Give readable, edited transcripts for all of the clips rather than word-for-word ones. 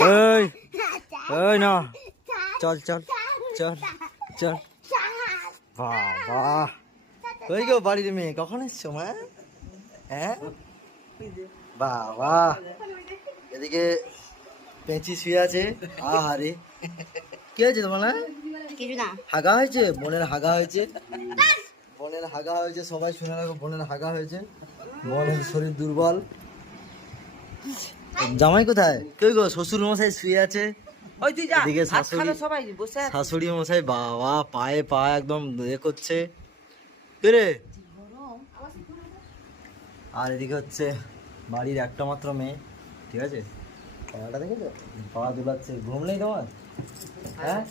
এই এই না, চল চল চল চল। বাবা ওই গো বাড়ির মেয়ে, কখন এসছো মা? হ্যাঁ বাবা, এদিকে পেঁচি শুয়ে আছে। আহারে কি হয়েছে তোমার? হাগা হয়েছে, বোনের হাগা হয়েছে, বোনের হাগা হয়েছে। সবাই শুনে রাখো, বোনের হাগা হয়েছে। বোনের শরীর দুর্বল। জামাই কোথায়? কই গো? শ্বশুর মশাই শুয়ে আছে, এদিকে শাশুড়ি মশাই বাবা পায়ে পা একদম এ করছে রে। আর এদিকে হচ্ছে বাড়ির একটা মাত্র মেয়ে, ঠিক আছে? পাটা দেখেছো, পা দুলাচ্ছে। ঘুম নেই তোমার? হ্যাঁ,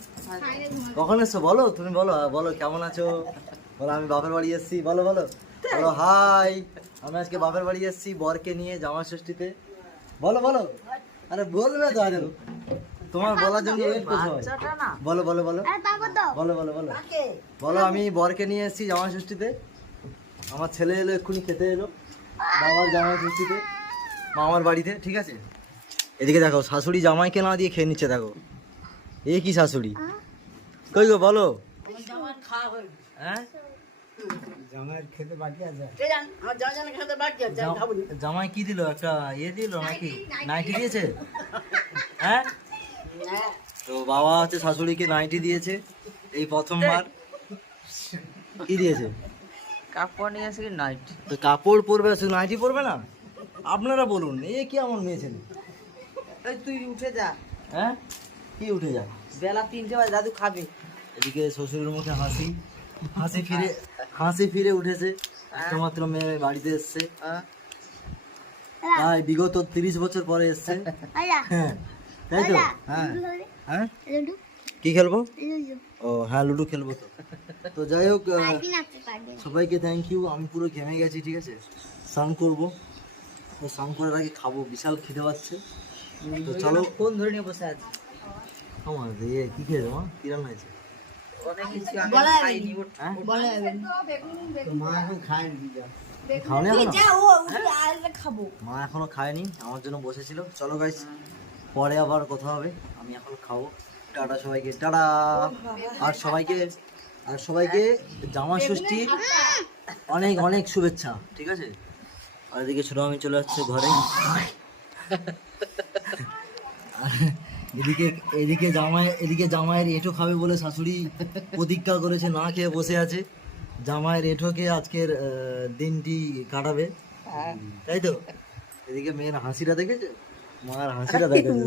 কখন এসছো বলো? তুমি বলো, বলো কেমন আছো বলো। আমি বাপের বাড়ি এসেছি, বলো বলো বলো। হাই, আমি আজকে বাপের বাড়ি এসেছি বরকে নিয়ে জামা ষষ্ঠীতে। বলো বলো। আরে বলবে তো, আরে তোমার বলার জন্য ওয়েট করছো। বলো বলো বলো বলো বলো বলো বলো। আমি বরকে নিয়ে এসেছি জামা ষষ্ঠীতে। আমার ছেলে এলো, এক্ষুনি খেতে এলো বাবার জামা ষষ্ঠীতে মামার বাড়িতে, ঠিক আছে? এদিকে দেখো, শাশুড়ি জামাইকে না দিয়ে খেয়ে নিচ্ছে, দেখো এ কি শাশুড়ি। কই গো বলো? হ্যাঁ, জামাই কি দিল? একটা দিল নাকি নাইটি দিয়েছে? হ্যাঁ, তো বাবা হচ্ছে শাশুড়িকে নাইটি দিয়েছে এই প্রথমবার। কি দিয়েছে? কাপড় নিয়ে আসি নাইটি। তো কাপড় পরবে, শুধু নাইটি পরবে না? আপনারা বলুন, এ কি আমার মেয়ে ছেলে? তুই উঠে যা। হ্যাঁ, কি উঠে যা? বেলা 3টে বাজে, দাদু খাবে। এদিকে শ্বশুরের মুখে হাসি, হাসি ফিরে উঠেছে। একটা মাত্র মেয়ে বাড়িতে এসছে, তাই বিগত 30 বছর পরে এসছে। হ্যাঁ তাই তো। হ্যাঁ হ্যাঁ, কি খেলবো? ও হ্যাঁ, লুডো খেলবো। তো যাই হোক, সবাইকে থ্যাংক ইউ। আমি পুরো ঘেমে গেছি, ঠিক আছে? স্নান করবো, তো স্নান করার আগে খাবো, বিশাল খিদে পাচ্ছে। তো চলো, ফোন ধরে নিয়ে বসে আছে। আমার কি খেয়েছো মা? কি রান্না হয়েছে? অনেক কিছু আমি খাইনি। হ্যাঁ, মা এখন খায়নি। খাওনি এখনো? মা এখনো খায়নি, আমার জন্য বসেছিল। চলো গাইস, পরে আবার কথা হবে। আমি এখন খাবো। টাটা সবাইকে, টাটা। আর সবাইকে জামা ষষ্ঠী অনেক অনেক শুভেচ্ছা, ঠিক আছে? আর এদিকে ছোট আমি চলে যাচ্ছে ঘরে। এদিকে জামাইয়ের এঁঠো খাবে বলে শাশুড়ি প্রতিজ্ঞা করেছে, না খেয়ে বসে আছে। জামাইয়ের এঁঠোকে আজকের দিনটি কাটাবে, তাই তো? এদিকে মেয়ের হাসিটা দেখেছে, মায়ের হাসিটা দেখেছে।